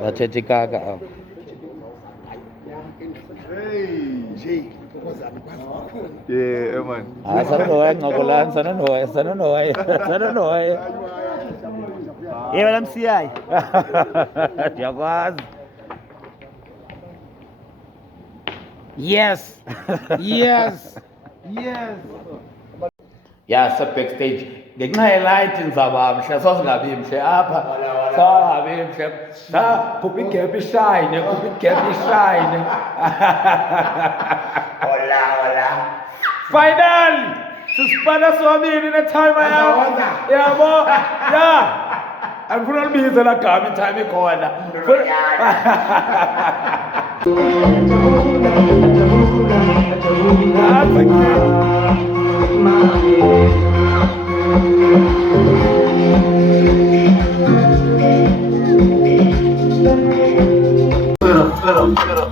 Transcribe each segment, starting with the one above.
Atletico ka. Yeah, man. Sana Noy, ngokulan, sana Noy, sana Noy, sana Noy. Walang CI. Tiyakas. Yes. Yes. Yes. Yasa backstage. Ngenxa ndizawuba mhle sosingabi mhle apha. Sawabi mhle. Khupha igap ishayine, khupha igap ishayine. Hola. Final! Sisipana sobabili netime yabo. Yabo. Yeah. Andifuna libize la gama itime ikhona.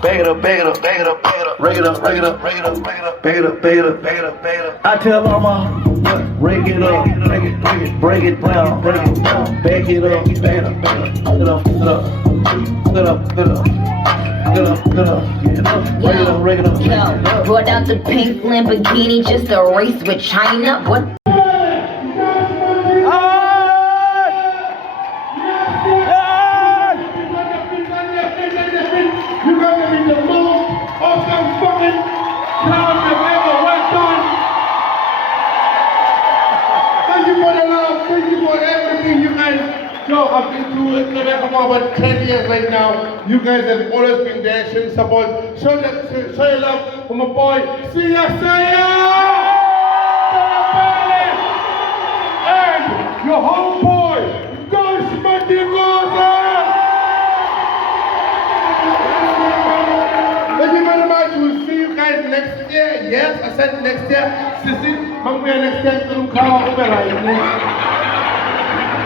Bag it up, bag it up, bag it up, bag it up, rake it up, rake it up, rake it up, bag it up, bag it up, bag it up, bag it up. I tell mama, rake it up, break it, break it down, bag it up, bag it up, get up, get up, get up, get up, get up. Get up, rake it up. Yo, brought out the pink Lamborghini just to race with China. What? You guys have been the most awesome fucking clowns I've ever worked on. Thank you for the love. Thank you for everything you guys. Yo, I've been through Quebec for about 10 years right now. You guys have always been there, showing support. Show your love for my boy. See ya, and your homeboy, Gosh Mandigosa. Thank you very much. We'll see you guys next year. Yes, I said next year. Sisi, mampu next year kita kau override.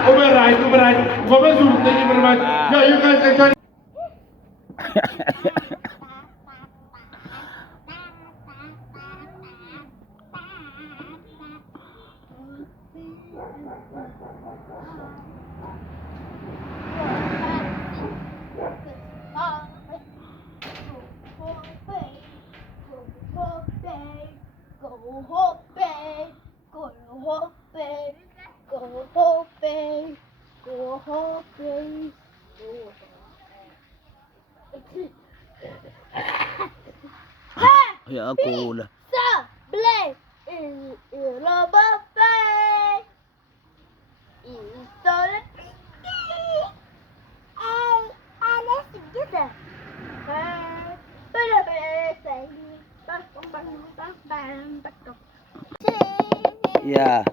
Override. Thank you very much. Yeah, you guys enjoy. Ya cool. Yeah.